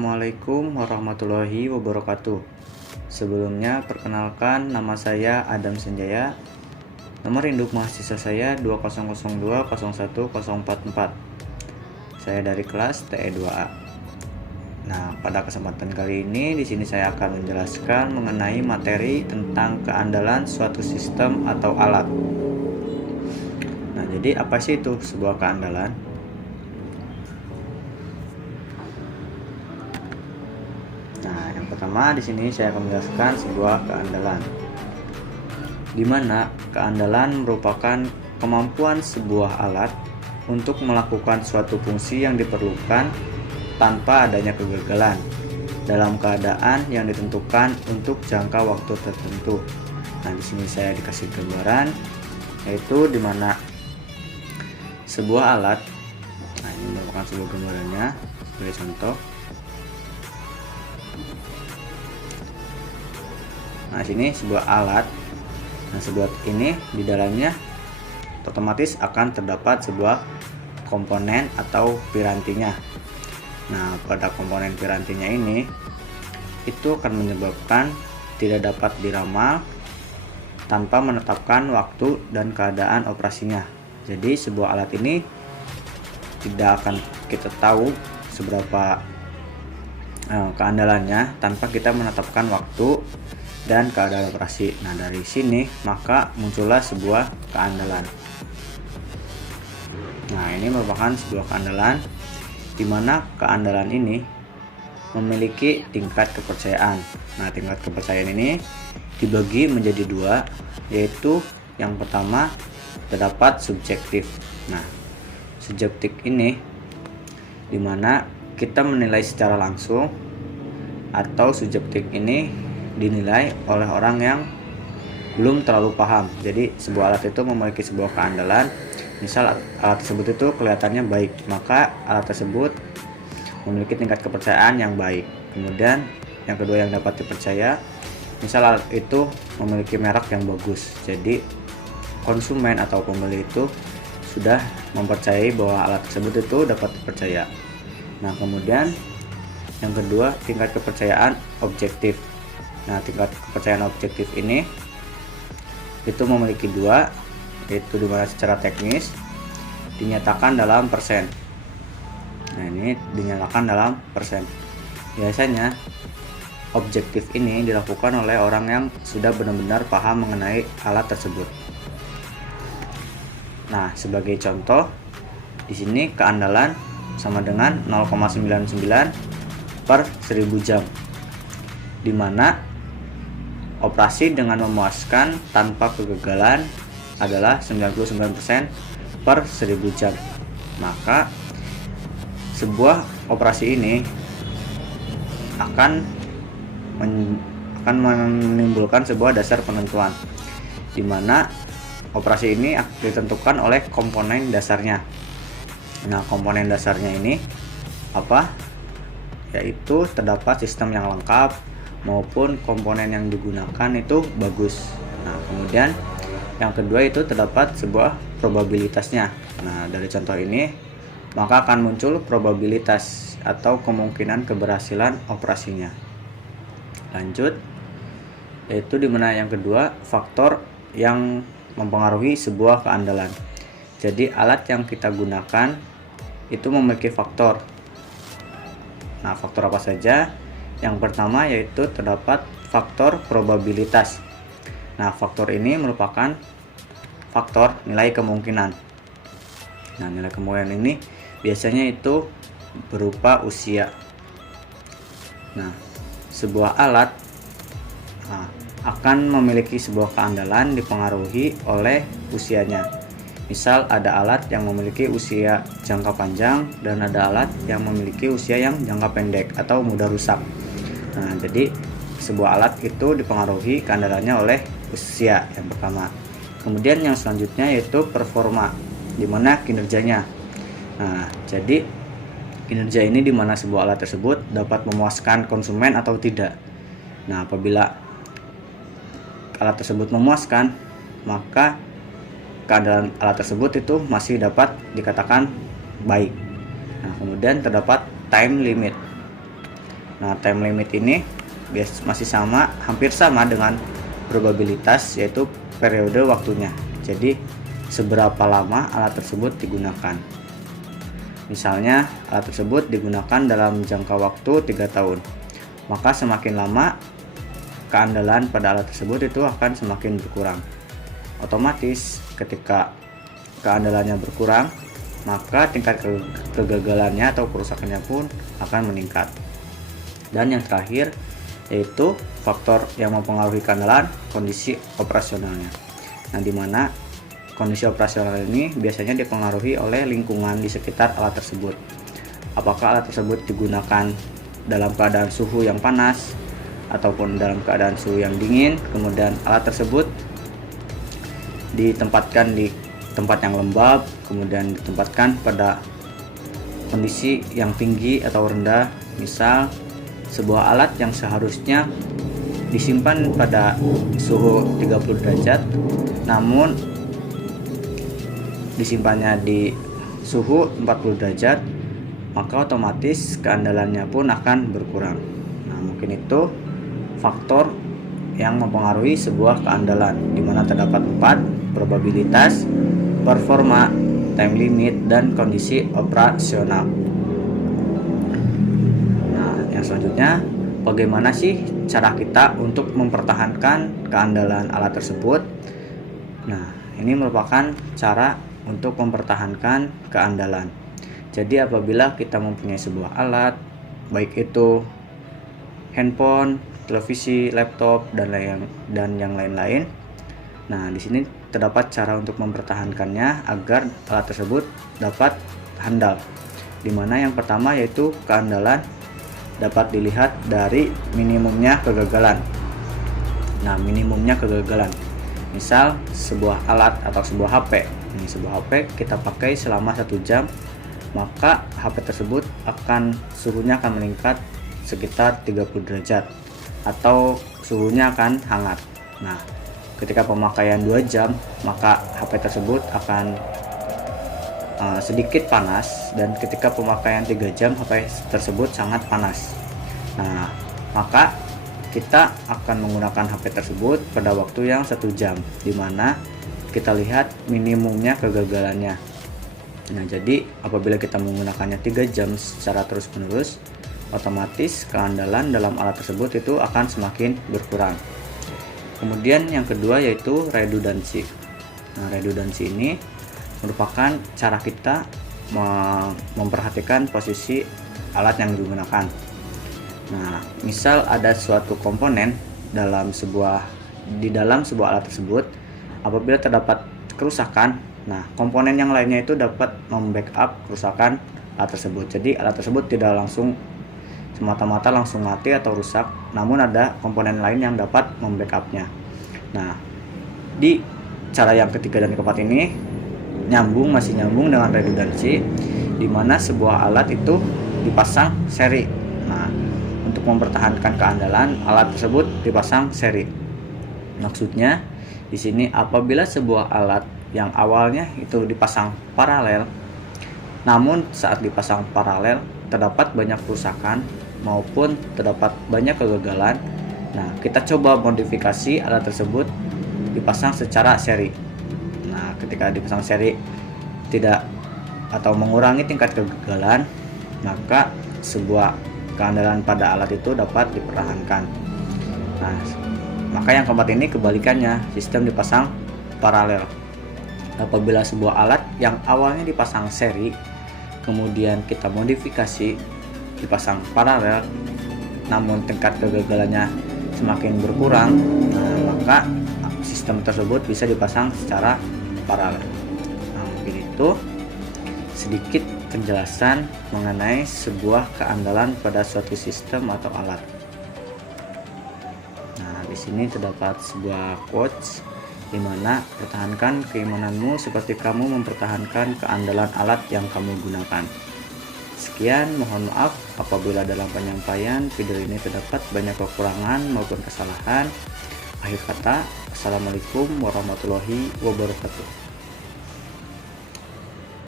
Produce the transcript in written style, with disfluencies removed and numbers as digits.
Assalamualaikum warahmatullahi wabarakatuh. Sebelumnya, perkenalkan, nama saya Adam Senjaya. Nomor induk mahasiswa saya 2002010044. Saya dari kelas TE2A. Nah, pada kesempatan kali ini di sini saya akan menjelaskan mengenai materi tentang keandalan suatu sistem atau alat. Nah, jadi apa sih itu sebuah keandalan? Nah, yang pertama di sini saya akan menjelaskan sebuah keandalan, di mana keandalan merupakan kemampuan sebuah alat untuk melakukan suatu fungsi yang diperlukan tanpa adanya kegagalan dalam keadaan yang ditentukan untuk jangka waktu tertentu. Nah, di sini saya dikasih gambaran, yaitu di mana sebuah alat. Nah, ini merupakan sebuah gambarannya sebagai contoh. Nah, sini sebuah alat. Nah, sebuah ini di dalamnya otomatis akan terdapat sebuah komponen atau pirantinya. Nah, pada komponen pirantinya ini itu akan menyebabkan tidak dapat diramal tanpa menetapkan waktu dan keadaan operasinya. Jadi sebuah alat ini tidak akan kita tahu seberapa keandalannya tanpa kita menetapkan waktu dan keadaan operasi. Nah, dari sini maka muncullah sebuah keandalan. Nah, ini merupakan sebuah keandalan di mana keandalan ini memiliki tingkat kepercayaan. Nah, tingkat kepercayaan ini dibagi menjadi dua, yaitu yang pertama terdapat subjektif. Nah, subjektif ini di mana kita menilai secara langsung, atau subjektif ini dinilai oleh orang yang belum terlalu paham. Jadi sebuah alat itu memiliki sebuah keandalan. Misal alat tersebut itu kelihatannya baik, maka alat tersebut memiliki tingkat kepercayaan yang baik. Kemudian yang kedua yang dapat dipercaya, misal alat itu memiliki merek yang bagus, jadi konsumen atau pembeli itu sudah mempercayai bahwa alat tersebut itu dapat dipercaya. Nah, kemudian yang kedua tingkat kepercayaan objektif. Nah, tingkat kepercayaan objektif ini itu memiliki dua, yaitu dimana secara teknis dinyatakan dalam persen. Nah, ini dinyatakan dalam persen. Biasanya objektif ini dilakukan oleh orang yang sudah benar-benar paham mengenai alat tersebut. Nah, sebagai contoh di sini keandalan sama dengan 0,99 per 1000 jam, di mana operasi dengan memuaskan tanpa kegagalan adalah 99% per 1000 jam. Maka sebuah operasi ini akan menimbulkan sebuah dasar penentuan, di mana operasi ini ditentukan oleh komponen dasarnya. Nah, komponen dasarnya ini apa? Yaitu terdapat sistem yang lengkap maupun komponen yang digunakan itu bagus. Nah, kemudian yang kedua itu terdapat sebuah probabilitasnya. Nah, dari contoh ini maka akan muncul probabilitas atau kemungkinan keberhasilan operasinya. Lanjut, yaitu dimana yang kedua faktor yang mempengaruhi sebuah keandalan. Jadi alat yang kita gunakan itu memiliki faktor. Nah, faktor apa saja? Yang pertama yaitu terdapat faktor probabilitas. Nah, faktor ini merupakan faktor nilai kemungkinan. Nah, nilai kemungkinan ini biasanya itu berupa usia. Nah, sebuah alat akan memiliki sebuah keandalan dipengaruhi oleh usianya. Misal ada alat yang memiliki usia jangka panjang dan ada alat yang memiliki usia yang jangka pendek atau mudah rusak. Nah, jadi sebuah alat itu dipengaruhi keandalannya oleh usia yang pertama. Kemudian yang selanjutnya yaitu performa, di mana kinerjanya. Nah, jadi kinerja ini di mana sebuah alat tersebut dapat memuaskan konsumen atau tidak. Nah, apabila alat tersebut memuaskan, maka keandalan alat tersebut itu masih dapat dikatakan baik. Nah, kemudian terdapat time limit. Nah, time limit ini masih hampir sama dengan probabilitas, yaitu periode waktunya. Jadi seberapa lama alat tersebut digunakan. Misalnya alat tersebut digunakan dalam jangka waktu 3 tahun, maka semakin lama keandalan pada alat tersebut itu akan semakin berkurang. Otomatis ketika keandalannya berkurang, maka tingkat kegagalannya atau kerusakannya pun akan meningkat. Dan yang terakhir yaitu faktor yang mempengaruhi keandalan, kondisi operasionalnya. Nah, di mana kondisi operasional ini biasanya dipengaruhi oleh lingkungan di sekitar alat tersebut. Apakah alat tersebut digunakan dalam keadaan suhu yang panas ataupun dalam keadaan suhu yang dingin, kemudian alat tersebut ditempatkan di tempat yang lembab, kemudian ditempatkan pada kondisi yang tinggi atau rendah. Misal sebuah alat yang seharusnya disimpan pada suhu 30 derajat namun disimpannya di suhu 40 derajat, maka otomatis keandalannya pun akan berkurang. Nah, mungkin itu faktor yang mempengaruhi sebuah keandalan, di mana terdapat 4: probabilitas, performa, time limit, dan kondisi operasional. Nah, yang selanjutnya, bagaimana sih cara kita untuk mempertahankan keandalan alat tersebut? Nah, ini merupakan cara untuk mempertahankan keandalan. Jadi apabila kita mempunyai sebuah alat, baik itu handphone, televisi, laptop, dan yang lain-lain. Nah, di sini terdapat cara untuk mempertahankannya agar alat tersebut dapat handal. Dimana yang pertama yaitu keandalan dapat dilihat dari minimumnya kegagalan. Nah, minimumnya kegagalan. Misal sebuah alat atau sebuah HP. Ini sebuah HP kita pakai selama 1 jam, maka HP tersebut suhunya akan meningkat sekitar 30 derajat atau suhunya akan hangat. Nah, ketika pemakaian 2 jam, maka HP tersebut akan sedikit panas, dan ketika pemakaian 3 jam HP tersebut sangat panas. Nah, maka kita akan menggunakan HP tersebut pada waktu yang 1 jam, dimana kita lihat minimumnya kegagalannya. Nah, jadi apabila kita menggunakannya 3 jam secara terus-menerus, otomatis keandalan dalam alat tersebut itu akan semakin berkurang. Kemudian yang kedua yaitu redundansi. Nah, redundansi ini merupakan cara kita memperhatikan posisi alat yang digunakan. Nah, misal ada suatu komponen di dalam sebuah alat tersebut, apabila terdapat kerusakan, nah komponen yang lainnya itu dapat membackup kerusakan alat tersebut. Jadi alat tersebut tidak langsung semata-mata langsung mati atau rusak, namun ada komponen lain yang dapat membackupnya. Nah, di cara yang ketiga dan keempat ini masih nyambung dengan redundansi, di mana sebuah alat itu dipasang seri. Nah, untuk mempertahankan keandalan, alat tersebut dipasang seri. Maksudnya di sini apabila sebuah alat yang awalnya itu dipasang paralel, namun saat dipasang paralel terdapat banyak kerusakan maupun terdapat banyak kegagalan, nah kita coba modifikasi alat tersebut dipasang secara seri. Nah, ketika dipasang seri tidak atau mengurangi tingkat kegagalan, maka sebuah keandalan pada alat itu dapat dipertahankan. Nah, maka yang keempat ini kebalikannya, sistem dipasang paralel. Apabila sebuah alat yang awalnya dipasang seri, kemudian kita modifikasi dipasang paralel, namun tingkat kegagalannya semakin berkurang, nah, maka sistem tersebut bisa dipasang secara paralel. Nah, mungkin itu sedikit penjelasan mengenai sebuah keandalan pada suatu sistem atau alat. Nah, di sini terdapat sebuah quotes di mana pertahankan keimananmu seperti kamu mempertahankan keandalan alat yang kamu gunakan. Sekian, mohon maaf apabila dalam penyampaian video ini terdapat banyak kekurangan maupun kesalahan. Akhir kata, Assalamualaikum warahmatullahi wabarakatuh.